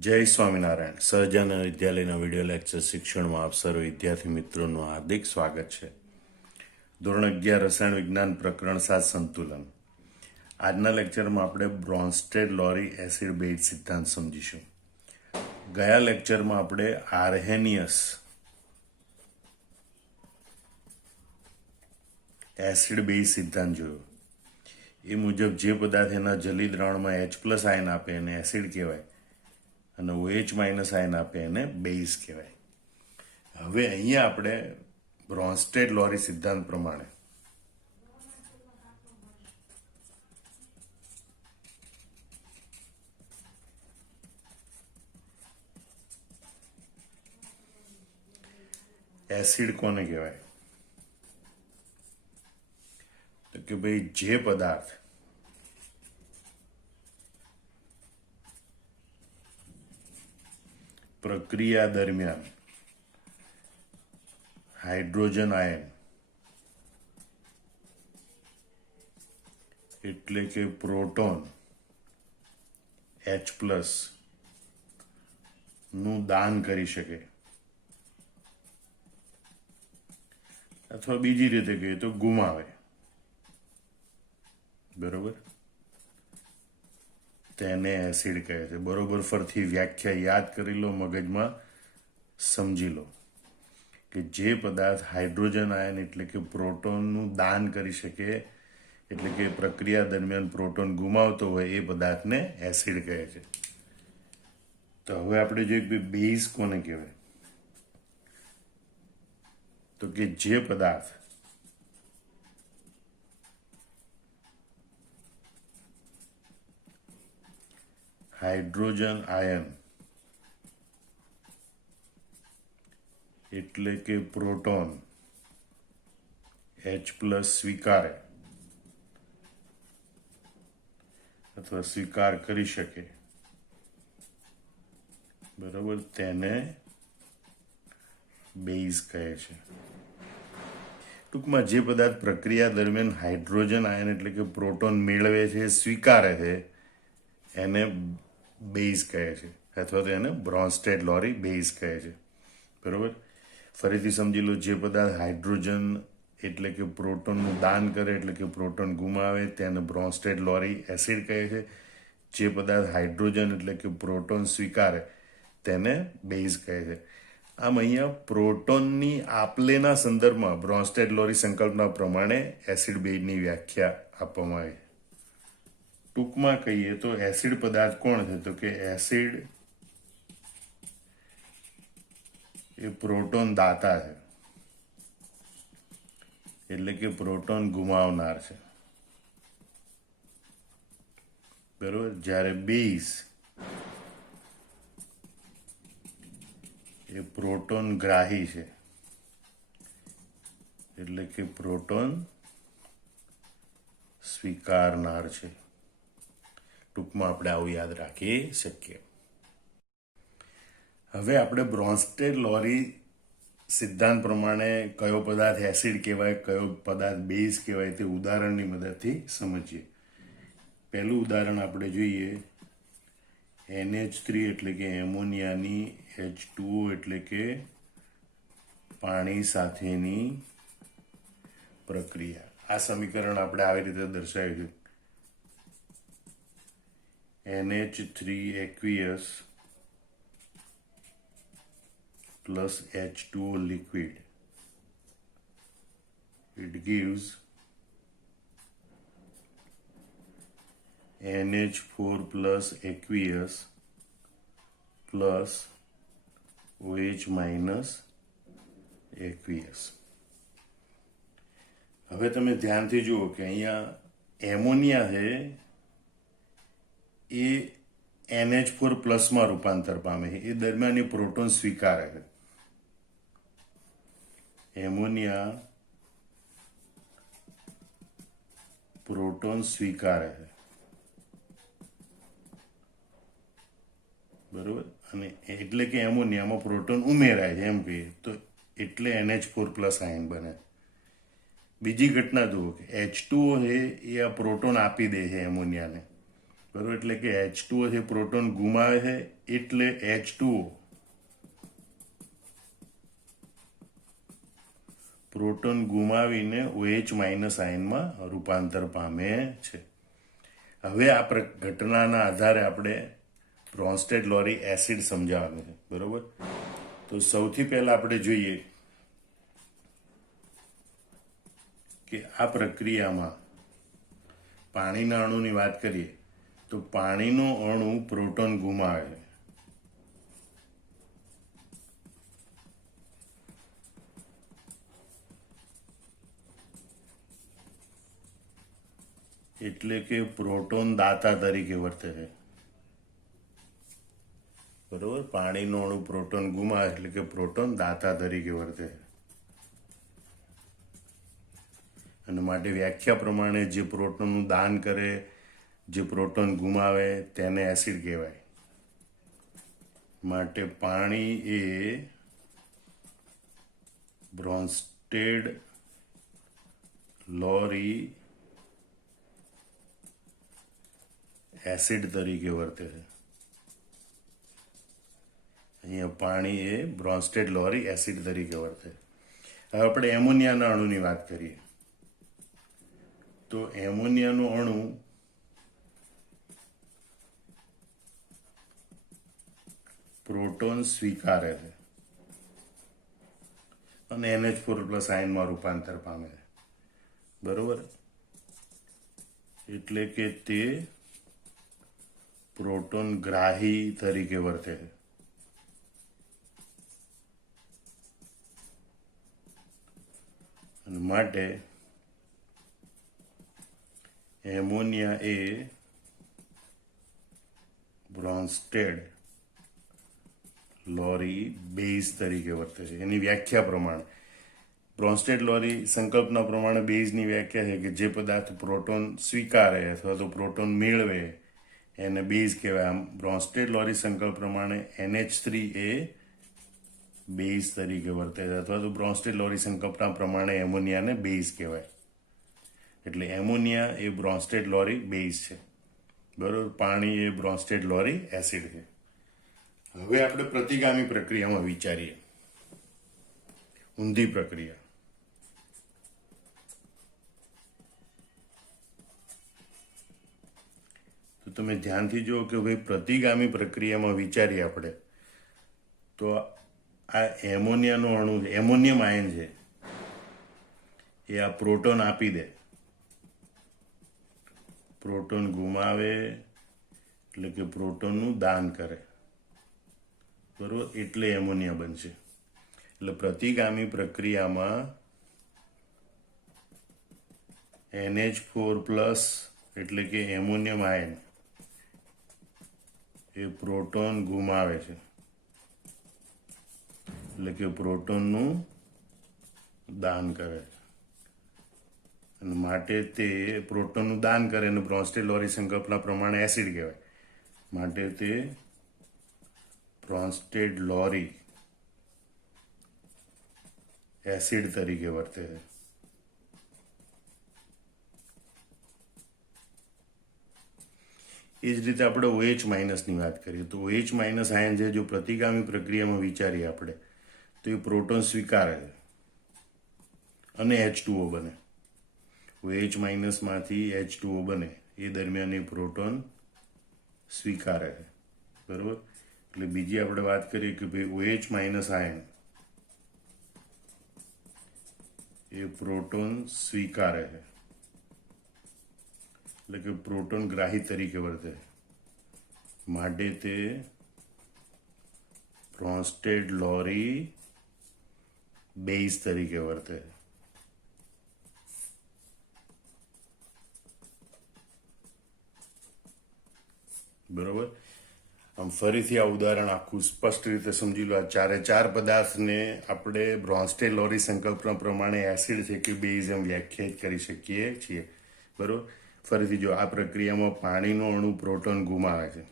જય સ્વામિનારાયણ. સહજાનંદ વિદ્યાલયના video lecture શિક્ષણમાં આપ સર્વ વિદ્યાર્થી મિત્રોનું હાર્દિક સ્વાગત છે. ધોરણ 11 રસાયણ વિજ્ઞાન પ્રકરણ 7 સંતુલન. આજના લેક્ચરમાં આપણે બ્રોન્સ્ટેડ લોરી એસિડ બેઝ સિદ્ધાંત સમજીશું. ગયા લેક્ચરમાં આપણે આર્હેનિયસ એસિડ બેઝ સિદ્ધાંત જોયો. એ મુજબ જે પદાર્થ એના જલી દ્રાવણમાં H+ આયન આપે એને એસિડ કહેવાય અને OH- આયન આપે એને બેઝ કહેવાય. હવે અહીંયા આપણે બ્રોન્સ્ટેડ લોરી સિદ્ધાંત પ્રમાણે એસિડ કોને કહેવાય? તો કે ભાઈ જે પદાર્થ પ્રક્રિયા દરમિયાન હાઇડ્રોજન આયન એટલે કે પ્રોટોન H+ નું દાન કરી શકે, અથવા બીજી રીતે કહીએ તો ગુમાવે, બરોબર, તેને એસિડ કહે છે. બરોબર ફરથી વ્યાખ્યા યાદ કરી લો, મગજમાં સમજી લો કે જે પદાર્થ હાઇડ્રોજન આયન એટલે કે પ્રોટોનનું દાન કરી શકે, એટલે કે પ્રક્રિયા દરમિયાન પ્રોટોન ગુમાવતો હોય, એ પદાર્થને એસિડ કહે છે. તો હવે આપણે જોઈએ કે બેઝ કોને કહેવાય? તો કે જે પદાર્થ હાઇડ્રોજન આયન એટલે કે પ્રોટોન H+ સ્વીકારે અથવા સ્વીકાર કરી શકે, બરોબર, તેને બેઝ કહે છે. ટૂંકમાં જે પદાર્થ પ્રક્રિયા દરમિયાન હાઇડ્રોજન આયન એટલે કે પ્રોટોન મેળવે છે, સ્વીકારે છે, એને બેઝ કહે છે, અથવા તો એને બ્રોન્સ્ટેડ લોરી બેઝ કહે છે, બરોબર. ફરીથી સમજી લો, જે પદાર્થ હાઇડ્રોજન એટલે કે પ્રોટોનનું દાન કરે એટલે કે પ્રોટોન ગુમાવે તેને બ્રોન્સ્ટેડ લોરી એસિડ કહે છે. જે પદાર્થ હાઇડ્રોજન એટલે કે પ્રોટોન સ્વીકારે તેને બેઝ કહે છે. આમ અહીંયા પ્રોટોનની આપલેના સંદર્ભમાં બ્રોન્સ્ટેડ લોરી સંકલ્પના પ્રમાણે એસિડ બેઝની વ્યાખ્યા આપવામાં આવી. ટૂંકમાં કહીએ તો એસિડ પદાર્થ કોણ છે? તો કે એસિડ એ પ્રોટોન દાતા છે, એટલે કે પ્રોટોન ગુમાવનાર છે, બરોબર. જ્યારે બેઝ એ પ્રોટોન ગ્રાહી છે, એટલે કે પ્રોટોન સ્વીકારનાર છે. ટૂંકમાં આપણે આવું યાદ રાખી શકીએ. હવે આપણે બ્રોન્સ્ટેડ લોરી સિદ્ધાંત પ્રમાણે કયો પદાર્થ એસિડ કહેવાય, કયો પદાર્થ બેઝ કહેવાય, તે ઉદાહરણની મદદથી સમજીએ. પહેલું ઉદાહરણ આપણે જોઈએ, NH3 એટલે કે એમોનિયાની H2O એટલે કે પાણી સાથેની પ્રક્રિયા. આ સમીકરણ આપણે આવી રીતે દર્શાવ્યું છે: NH3 aqueous plus H2O liquid, it gives NH4 plus aqueous plus OH- aqueous. હવે તમે ધ્યાનથી જુઓ કે અહીંયા એમોનિયા છે એ NH4+ માં રૂપાંતર પામે છે, એ દરમિયાન એ પ્રોટોન સ્વીકારે છે. એમોનિયા પ્રોટોન સ્વીકારે છે, બરોબર. અને એટલે કે એમોનિયામાં પ્રોટોન ઉમેરાય છે, એમ કહીએ તો, એટલે NH4+ આયન બને. બીજી ઘટના જુઓ કે H2O છે એ આ પ્રોટોન આપી દે છે એમોનિયાને, બરોબર, એટલે કે H2O છે પ્રોટોન ગુમાવે છે એટલે H2O પ્રોટોન ગુમાવીને OH માઇનસ આયનમાં રૂપાંતર પામે છે. હવે આ ઘટનાના આધારે આપણે બ્રોન્સ્ટેડ લોરી એસિડ સમજાવવાનું છે. બરોબર, તો સૌથી પહેલા આપણે જોઈએ કે આ પ્રક્રિયામાં પાણીના અણુની વાત કરીએ તો પાણીનો અણુ પ્રોટોન ગુમાવે છે. એટલે કે પ્રોટોન દાતા તરીકે વર્તે છે. બરોબર, પાણીનો અણુ પ્રોટોન ગુમાવે એટલે કે પ્રોટોન દાતા તરીકે વર્તે છે. અને માટે વ્યાખ્યા પ્રમાણે જે પ્રોટોનનું દાન કરે, જે પ્રોટોન ગુમાવે તેને એસિડ કહેવાય. માટે પાણી એ બ્રોન્સ્ટેડ લોરી એસિડ તરીકે વર્તે છે. અહીંયા પાણી એ બ્રોન્સ્ટેડ લોરી એસિડ તરીકે વર્તે છે. હવે આપણે એમોનિયાના અણુની વાત કરીએ તો એમોનિયાનો અણુ પ્રોટોન સ્વીકારે છે અને NH4+ આયનમાં રૂપાંતર પામે છે. બરોબર, એટલે કે તે પ્રોટોન ગ્રાહી તરીકે વર્તે છે. અને માટે એમોનિયા એ બ્રોન્સ્ટેડ લોરી બેઝ તરીકે વર્તે છે. એની વ્યાખ્યા પ્રમાણે બ્રોન્સ્ટેડ લોરી સંકલ્પના પ્રમાણે બેઝની વ્યાખ્યા છે કે જે પદાર્થ પ્રોટોન સ્વીકારે અથવા તો પ્રોટોન મેળવે એને બેઝ કહેવાય. આમ બ્રોન્સ્ટેડ લોરી સંકલ્પ પ્રમાણે NH3 એ બેઝ તરીકે વર્તે છે અથવા તો બ્રોન્સ્ટેડ લોરી સંકલ્પના પ્રમાણે એમોનિયાને બેઝ કહેવાય. એટલે એમોનિયા એ બ્રોન્સ્ટેડ લોરી બેઝ છે. બરોબર, પાણી એ બ્રોન્સ્ટેડ લોરી એસિડ છે. હવે આપણે પ્રતિગામી પ્રક્રિયામાં વિચારીએ, ઊંધી પ્રક્રિયા. તો તમે ધ્યાનથી જુઓ કે ભાઈ પ્રતિગામી પ્રક્રિયામાં વિચારીએ આપણે તો આ એમોનિયાનો અણુ એમોનિયમ આયન છે એ આ પ્રોટોન આપી દે. પ્રોટોન ગુમાવે એટલે કે પ્રોટોનનું દાન કરે. બરોબર, એટલે એમોનિયા બનશે. એટલે પ્રતિગામી પ્રક્રિયામાં NH4+ એટલે કે એમોનિયમ આયન એ પ્રોટોન ગુમાવે છે એટલે કે પ્રોટોનનું દાન કરે છે. અને માટે તે પ્રોટોનનું દાન કરે અને બ્રોન્સ્ટેડ લોરી સંકલ્પના પ્રમાણે એસિડ કહેવાય. માટે તે બ્રોન્સ્ટેડ લોરી એસિડ તરીકે વર્તે છે. એ જ રીતે આપણે OH માઇનસની વાત કરીએ તો OH માઇનસ આયન છે જો પ્રતિગામી પ્રક્રિયામાં વિચારીએ આપણે તો એ પ્રોટોન સ્વીકારે છે અને H2O બને. OH માઇનસમાંથી H2O બને એ દરમિયાન એ પ્રોટોન સ્વીકારે છે. બરોબર, એટલે બીજી આપણે વાત કરીએ કે ભાઈ OH માઇનસ આયન એ પ્રોટોન સ્વીકારે છે એટલે કે પ્રોટોન ગ્રાહી તરીકે વર્તે. માટે તે બ્રોન્સ્ટેડ લોરી બેઝ તરીકે વર્તે. બરોબર, આમ ફરીથી આ ઉદાહરણ આખું સ્પષ્ટ રીતે સમજી લો. આ ચારે ચાર પદાર્થને આપણે બ્રોન્સ્ટેડ લોરી સંકલ્પના પ્રમાણે એસિડ છે કે બેઝ એમ વ્યાખ્યાયિત કરી શકીએ છીએ. બરોબર, ફરીથી જો આ પ્રક્રિયામાં પાણીનો અણુ પ્રોટોન ગુમાવે છે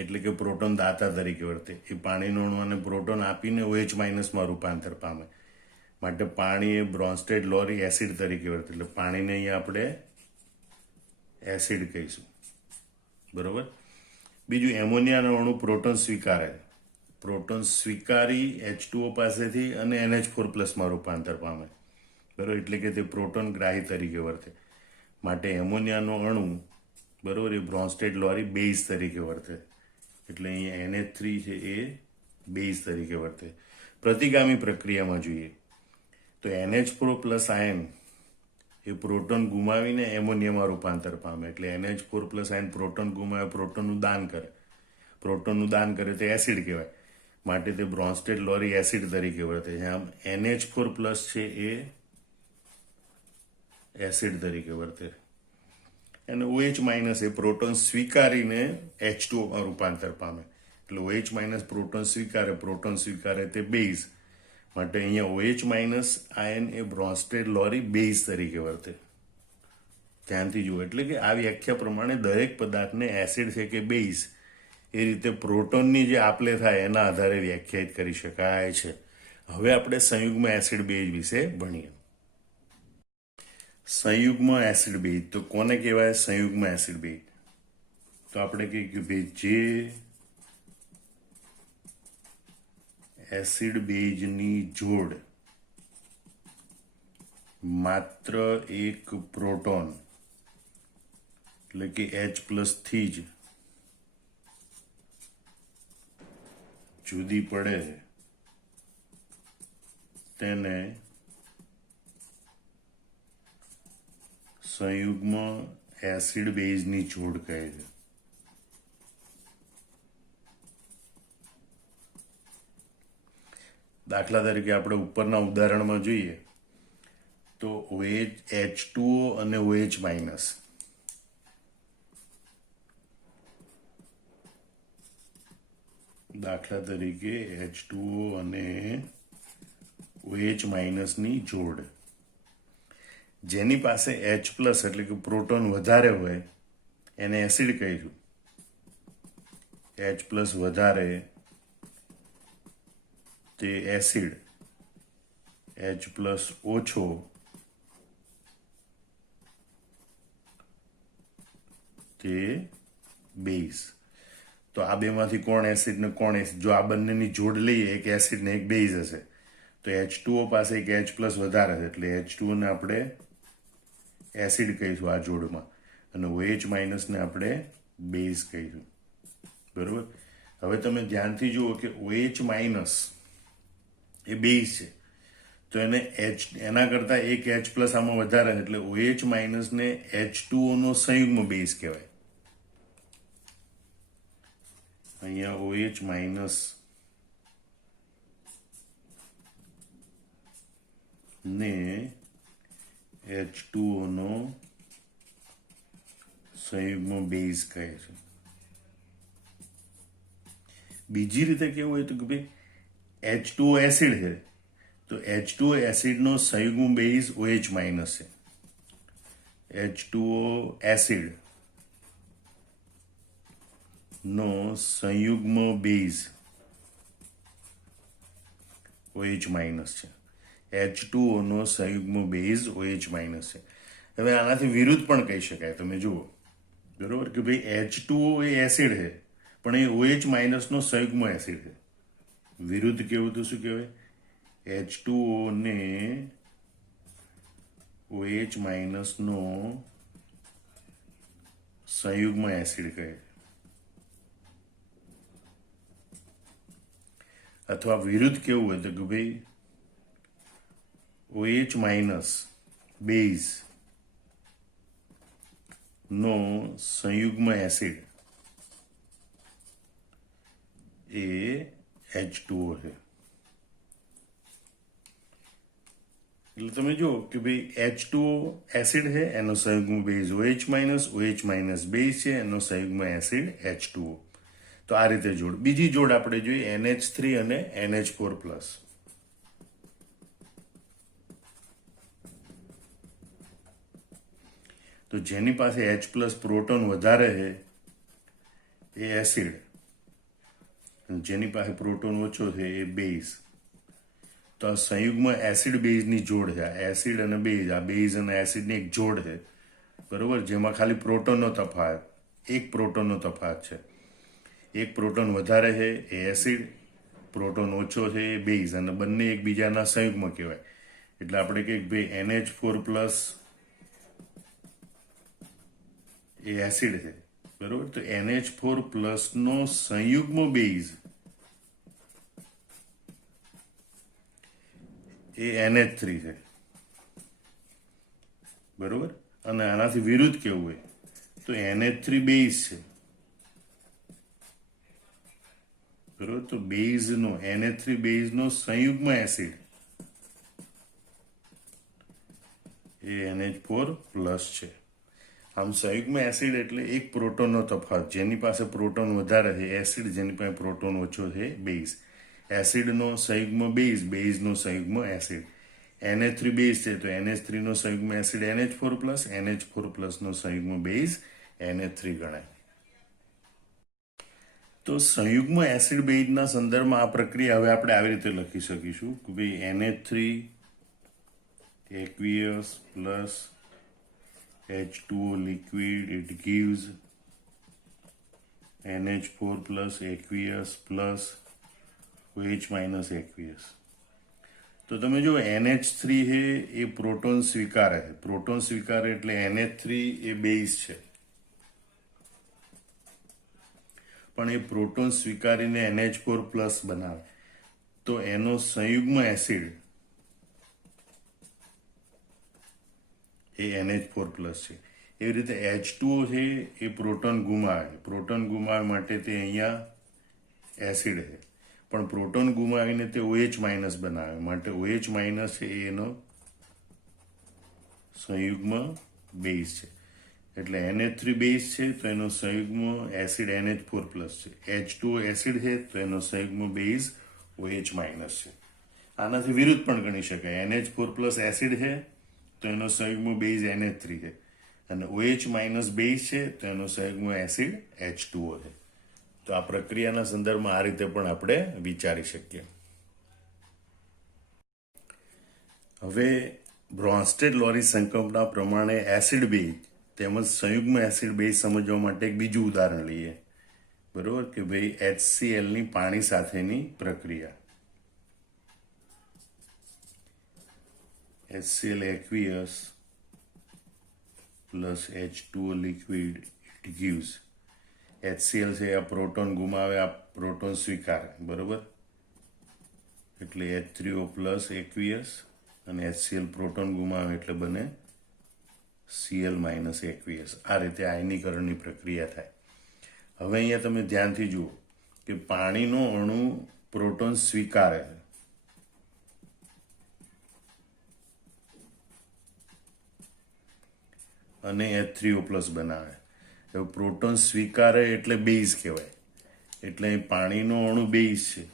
એટલે કે પ્રોટોન દાતા તરીકે વર્તે. એ પાણીનો અણુ અને પ્રોટોન આપીને OH માઇનસમાં રૂપાંતર પામે. માટે પાણી એ બ્રોન્સ્ટેડ લોરી એસિડ તરીકે વર્તે. એટલે પાણીને અહીંયા આપણે એસિડ કહીશું. બરોબર. બીજું, એમોનિયાનો અણુ પ્રોટોન સ્વીકારે. પ્રોટોન સ્વીકારી H2O પાસેથી અને NH4+ રૂપાંતર પામે. બરોબર, એટલે કે તે પ્રોટોન ગ્રાહી તરીકે વર્તે. માટે એમોનિયાનો અણુ, બરોબર, એ બ્રોન્સ્ટેડ લોરી બેઝ તરીકે વર્તે. એટલે અહીંયા NH3 છે એ બેઝ તરીકે વર્તે. પ્રતિગામી પ્રક્રિયામાં જોઈએ તો NH4+ આયન એ પ્રોટોન ગુમાવીને એમોનિયામાં રૂપાંતર પામે. એટલે NH4+ આયન પ્રોટોન ગુમાવે, પ્રોટોનનું દાન કરે. પ્રોટોનનું દાન કરે તો એસિડ કહેવાય. માટે તે બ્રોન્સ્ટેડ લોરી એસિડ તરીકે વર્તે છે. આમ NH4+ છે એ એસિડ તરીકે વર્તે. અને OH- એ પ્રોટોન સ્વીકારીને H2O રૂપાંતર પામે. એટલે OH- પ્રોટોન સ્વીકારે તે બેઝ. માટે અહીંયા OH- આયન એ બ્રોન્સ્ટેડ લોરી બેઝ તરીકે વર્તે. ધ્યાનથી જુઓ. એટલે કે આ વ્યાખ્યા પ્રમાણે દરેક પદાર્થને એસિડ છે કે બેઝ એ રીતે પ્રોટોનની જે આપલે થાય એના આધારે વ્યાખ્યાયિત કરી શકાય છે. હવે આપણે સંયુગ્મ એસિડ બેઝ વિશે ભણીએ. સંયુગ્મ એસિડ બેઝ તો કોને કહેવાય? સંયુગ્મ એસિડ બેઝ તો આપણે કહીએ કે ભાઈ જે એસિડ બેઝની જોડ માત્ર એક પ્રોટોન એટલે કે H+ થી જ જુદી પડે તેને સંયુગ્મ એસિડ બેઝની જોડ કહે છે. દાખલા તરીકે આપણે ઉપરના ઉદાહરણમાં જોઈએ તો H2O અને OH-. દાખલા તરીકે H2O અને OH- ની જોડ જેની પાસે H+ એટલે કે પ્રોટોન વધારે હોય એને એસિડ કહીશું. H+ વધારે તે એસિડ, H+ ઓછો તે બેઝ. તો આ બેમાંથી કોણ એસિડ ને કોણ એસિડ? જો આ બંનેની જોડ લઈએ, એક એસિડ ને એક બેઝ હશે, તો H2O પાસે એક H+ વધારે છે એટલે H2O ને આપણે એસિડ કહીશું આ જોડમાં, અને OH- ને આપણે બેઝ કહીશું. બરોબર. હવે તમે ધ્યાનથી જુઓ કે OH- એ બેઝ છે તો એને એના કરતા એક H+ આમાં વધારે એટલે OH- ને H2O નો સંયુગ્મ બેઝ કહેવાય. અહીંયા OH- ને H2O નો સંયુગ્મ બેઝ કહે છે. બીજી રીતે કેવું હોય તો કે ભાઈ H2O એસિડ છે તો H2O એસિડનો સંયુગ્મ બેઝ OH- છે. H2O એસિડ નો સંયુગ્મ બેઝ OH- છે. H2O નો સંયુગ્મ બેઝ OH- છે. હવે આનાથી વિરુદ્ધ પણ કહી શકાય. તમે જુઓ, બરોબર, કે ભાઈ H2O એ એસિડ છે પણ એ OH- નો સંયુગ્મ એસિડ છે. વિરુદ્ધ કેવું તો શું કહેવાય? H2O ને OH- નો સંયુગ્મ એસિડ કહે. અથવા વિરુદ્ધ કેવું હોય તો કે ભાઈ OH- બેઝ નો સંયુગ્મ એસિડ એ H2O છે. એટલે તમે જુઓ કે ભાઈ H2O એસિડ છે, એનો સંયુગ્મ બેઝ OH- બેઝ છે, એનો સંયુગ્મ એસિડ H2O. તો આ રીતે જોડ. બીજી જોડ આપણે જોઈએ NH3 અને NH4+. તો જેની પાસે H+ પ્રોટોન વધારે છે એ એસિડ, જેની પાસે પ્રોટોન ઓછો છે એ બેઝ. તો આ સંયુગ્મ એસિડ બેઝની જોડ છે. આ એસિડ અને બેઝ, આ બેઝ અને એસિડની એક જોડ છે, બરોબર, જેમાં ખાલી પ્રોટોનનો તફાવત. એક પ્રોટોનનો તફાવત છે. એક પ્રોટોન વધારે છે એ એસિડ, પ્રોટોન ઓછો છે એ બેઝ, અને બંને એકબીજાના સંયુગ્મ કહેવાય. એટલે આપણે કહીએ કે ભાઈ NH4 પ્લસ એ એસિડ છે, બરોબર. તો NH4 પ્લસનો સંયુગ્મ બેઝ એ NH3 છે, બરોબર. અને આનાથી વિરુદ્ધ કેવું હોય તો NH3 બેઝ છે, બરોબર. તો બેઝનો NH3 બેઝનો સંયુગ્મ એસિડ એ NH4 પ્લસ છે. આમ સંયુગ્મ એસિડ એટલે એક પ્રોટોનનો તફાવત, જેની પાસે પ્રોટોન વધારે છે એસિડ, જેની પાસે પ્રોટોન ઓછો છે બેઝ. એસિડનો સંયુગ્મ બેઝ, બેઝનો સંયુગ્મ એસિડ. NH3 બેઝ છે તો NH3 નો સંયુગ્મ એસિડ NH4 પ્લસ, NH4 પ્લસનો સંયુગ્મ બેઝ NH3 ગણાય. તો સંયુગ્મ એસિડ બેઝના સંદર્ભમાં આ પ્રક્રિયા હવે આપણે આવી રીતે લખી શકીશું કે ભાઈ NH3 aqueous plus H2O liquid, it gives NH4 plus aqueous plus OH minus aqueous. તો તમે જો NH3 છે એ પ્રોટોન સ્વીકારે છે, પ્રોટોન સ્વીકારે એટલે NH3 એ બેઝ છે, પણ એ પ્રોટોન સ્વીકારીને NH4 પ્લસ બનાવે તો એનો સંયુગ્મ એસિડ એ NH4 પ્લસ છે. એવી રીતે H2O છે એ પ્રોટોન ગુમાવે, પ્રોટોન ગુમાવવા માટે તે અહીંયા એસિડ છે, પણ પ્રોટોન ગુમાવીને તે OH માઇનસ બનાવે માટે OH માઇનસ છે એનો સંયુગ્મ બેઝ છે. એટલે NH3 બેઝ છે તો એનો સંયુગ્મ એસિડ NH4 પ્લસ છે. H2O એસિડ છે તો એનો સંયુગ્મ બેઝ OH માઇનસ છે. આનાથી વિરુદ્ધ પણ ગણી શકાય. NH4 પ્લસ એસિડ છે તો એનો સંયુગ્મ બેઝ NH3 છે, અને OH માઇનસ બેઝ છે તો એનો સંયુગ્મ એસિડ H2O છે. તો આ પ્રક્રિયાના સંદર્ભમાં આ રીતે પણ આપણે વિચારી શકીએ. હવે બ્રોન્સ્ટેડ-લોરી સંકલ્પના પ્રમાણે એસિડ બેઝ તેમજ સંયુગ્મ એસિડ બેઝ સમજવા માટે એક બીજું ઉદાહરણ લઈએ, બરોબર, કે ભાઈ HCl ની પાણી સાથેની પ્રક્રિયા. HCl aqueous plus H2O liquid, it gives. HCl છે આ પ્રોટોન ગુમાવે, આ પ્રોટોન સ્વીકારે, બરોબર. એટલે H3O પ્લસ aqueous, અને HCl પ્રોટોન ગુમાવે એટલે બને Cl માઇનસ aqueous. આ રીતે આયનીકરણની પ્રક્રિયા થાય. હવે અહીંયા તમે ધ્યાનથી જુઓ કે પાણીનો અણુ પ્રોટોન સ્વીકારે છે, અને H3O પ્લસ બનાવે. હવે પ્રોટોન સ્વીકારે એટલે બેઝ કહેવાય, એટલે પાણીનો અણુ બેઝ છે,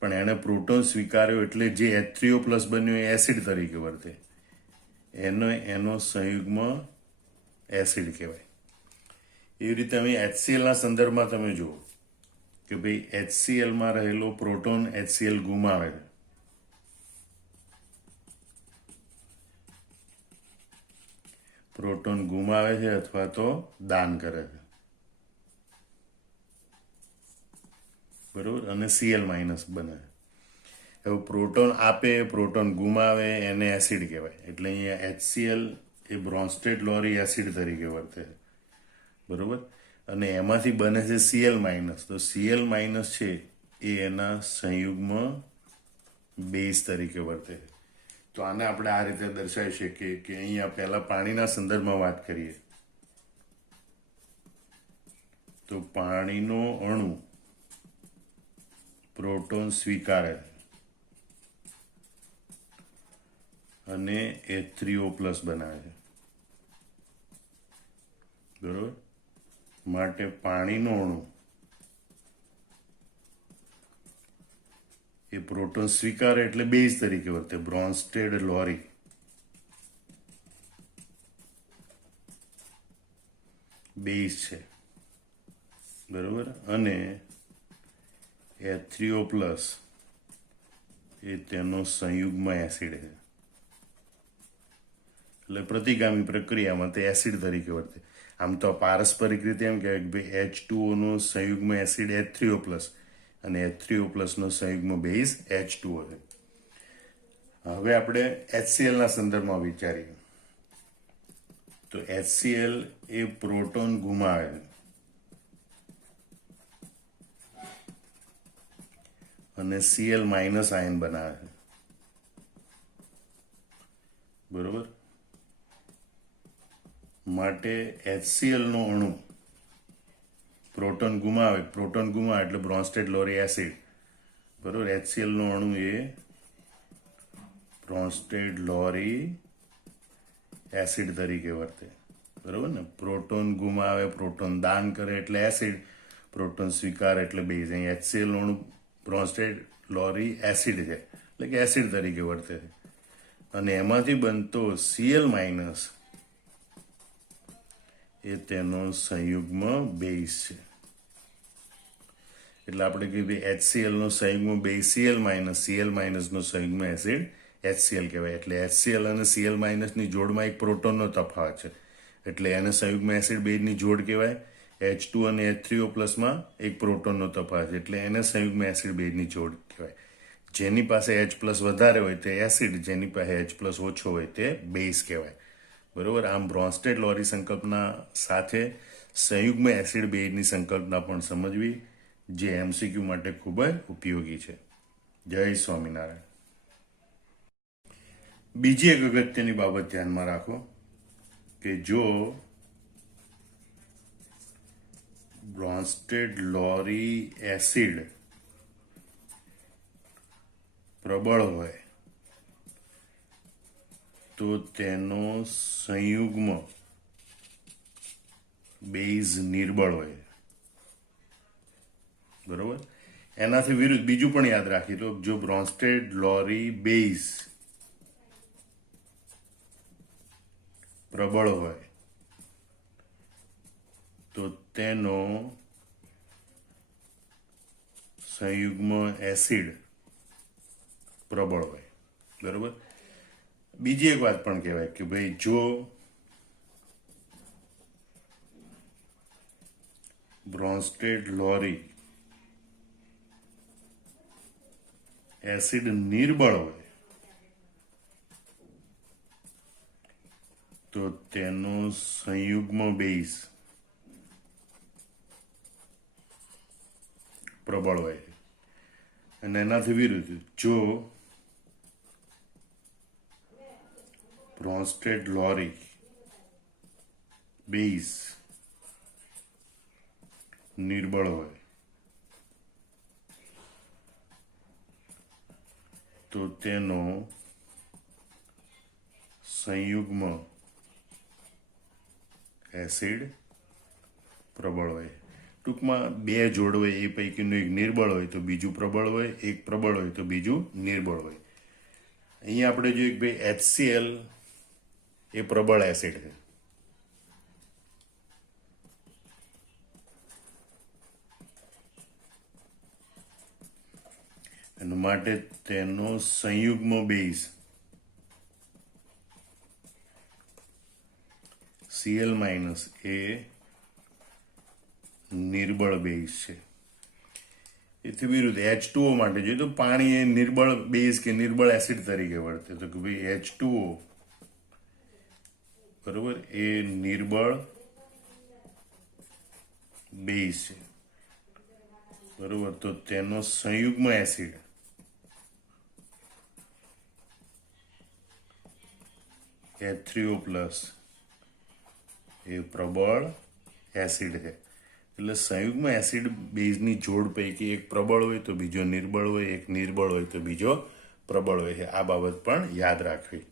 પણ એણે પ્રોટોન સ્વીકાર્યો એટલે જે H3O પ્લસ બન્યો એ એસિડ તરીકે વર્તે, એનો સંયુગ્મ એસિડ કહેવાય. એવી રીતે અમે HCl ના સંદર્ભમાં તમે જુઓ કે ભાઈ HCl માં રહેલો પ્રોટોન HCl ગુમાવે છે, પ્રોટોન ગુમાવે છે અથવા તો દાન કરે છે, બરોબર, અને Cl માઇનસ બને. હવે પ્રોટોન આપે, પ્રોટોન ગુમાવે, એને એસિડ કહેવાય. એટલે અહીંયા HCl એ બ્રોન્સ્ટેડ-લોરી એસિડ તરીકે વર્તે છે, બરોબર. અને એમાંથી બને છે Cl માઇનસ. તો Cl માઇનસ છે એ એના સંયુગ્મ બેઝ તરીકે વર્તે છે. તો આને આપણે આ રીતે દર્શાવી શકીએ કે અહીંયા પહેલા પાણીના સંદર્ભમાં વાત કરીએ તો પાણીનો અણુ પ્રોટોન સ્વીકારે અને H3O પ્લસ બનાવે છે, બરોબર. માટે પાણીનો અણુ એ પ્રોટોન સ્વીકારે એટલે બેઝ તરીકે વર્તે, બ્રોન્સ્ટેડ-લોરી. બેઝ છે, બરોબર. અને H3O પ્લસ એ તેનો સંયુગ્મ એસિડ છે, એટલે પ્રતિગામી પ્રક્રિયામાં તે એસિડ તરીકે વર્તે. આમ તો પારસ્પરિક રીતે એમ કહેવાય કે ભાઈ H2O નું સંયુગ્મ એસિડ H3O+, અને H3O+ નો સંયુગ્મ બેઝ H2O છે. હવે આપણે HCl ના સંદર્ભમાં વિચારીએ તો HCl એ પ્રોટોન ગુમાવે અને Cl- આયન બનાવે છે, બરોબર. માટે HCl નો અણુ પ્રોટોન ગુમાવે એટલે બ્રોન્સ્ટેડ લોરી એસિડ, બરોબર. HCl નો અણુ એ બ્રોન્સ્ટેડ લોરી એસિડ તરીકે વર્તે, બરોબર ને. પ્રોટોન ગુમાવે, પ્રોટોન દાન કરે એટલે એસિડ, પ્રોટોન સ્વીકારે એટલે બેઝ. અહીં HCl નો અણુ બ્રોન્સ્ટેડ લોરી એસિડ છે એટલે કે એસિડ તરીકે વર્તે છે, અને એમાંથી બનતો Cl- એ તેનો સંયુગ્મ બેઝ છે. એટલે આપણે કહીએ HCl નો સંયુગ્મ બેઝ Cl-, Cl- નો સંયુગ્મ એસિડ HCl કહેવાય. એટલે HCl અને Cl- ની જોડમાં એક પ્રોટોનનો તફાવત છે એટલે એને સંયુગ્મ એસિડ બેઝની જોડ કહેવાય. H2 અને H3O+ માં એક પ્રોટોનનો તફાવત છે એટલે એને સંયુગ્મ એસિડ બેઝની જોડ કહેવાય. જેની પાસે H+ વધારે હોય તે એસિડ, જેની પાસે H+ ઓછો હોય તે બેઝ કહેવાય, બરોબર. આમ બ્રોન્સ્ટેડ લોરી સંકલ્પના સાથે સંયુગ્મ એસિડ બેઝની સંકલ્પના પણ સમજવી, જે MCQ માટે ખૂબ જ ઉપયોગી છે. જય સ્વામિનારાયણ. બીજી એક અગત્યની બાબત ધ્યાનમાં રાખો કે જો બ્રોન્સ્ટેડ લોરી એસિડ પ્રબળ હોય તો તેનો સંયુગ્મ બેઝ નિર્બળ હોય, બરોબર. એનાથી વિરુદ્ધ બીજું પણ યાદ રાખી લો, જો બ્રોન્સ્ટેડ લોરી બેઝ પ્રબળ હોય તો તેનો સંયુગ્મ એસિડ પ્રબળ હોય, બરોબર. બીજી એક વાત પણ કહેવાય કે ભાઈ જો બ્રોન્સ્ટેડ લોરી એસિડ નિર્બળ હોય તો તેનો સંયુગ્મ બેઝ પ્રબળ હોય. અને એનાથી વિરુદ્ધ જો બ્રોન્સ્ટેડ લોરી બેઝ નિર્બળ હોય તો તેનો સંયુગ્મ એસિડ પ્રબળ હોય. ટૂંકમાં બે જોડ હોય એ પૈકીનું એક નિર્બળ હોય તો બીજું પ્રબળ હોય, એક પ્રબળ હોય તો બીજું નિર્બળ હોય. અહીંયા આપણે જોઈએ કે ભાઈ HCl એ પ્રબળ એસિડ છે, અને માટે તેનો સંયુગ્મ બેઝ Cl- એ નિર્બળ બેઝ છે. એથી વિરુદ્ધ H2O માટે જોઈએ તો પાણી એ નિર્બળ બેઝ કે નિર્બળ એસિડ તરીકે વર્તે, તો કે ભાઈ H2O બરોબર એ નિર્બળ બેઝ છે, બરોબર. તો તેનો સંયુગ્મ એસિડ H3O+ એ પ્રબળ એસિડ છે. એટલે સંયુગ્મ એસિડ બેઝની જોડ પૈકી એક પ્રબળ હોય તો બીજો નિર્બળ હોય, એક નિર્બળ હોય તો બીજો પ્રબળ હોય છે. આ બાબત પણ યાદ રાખવી.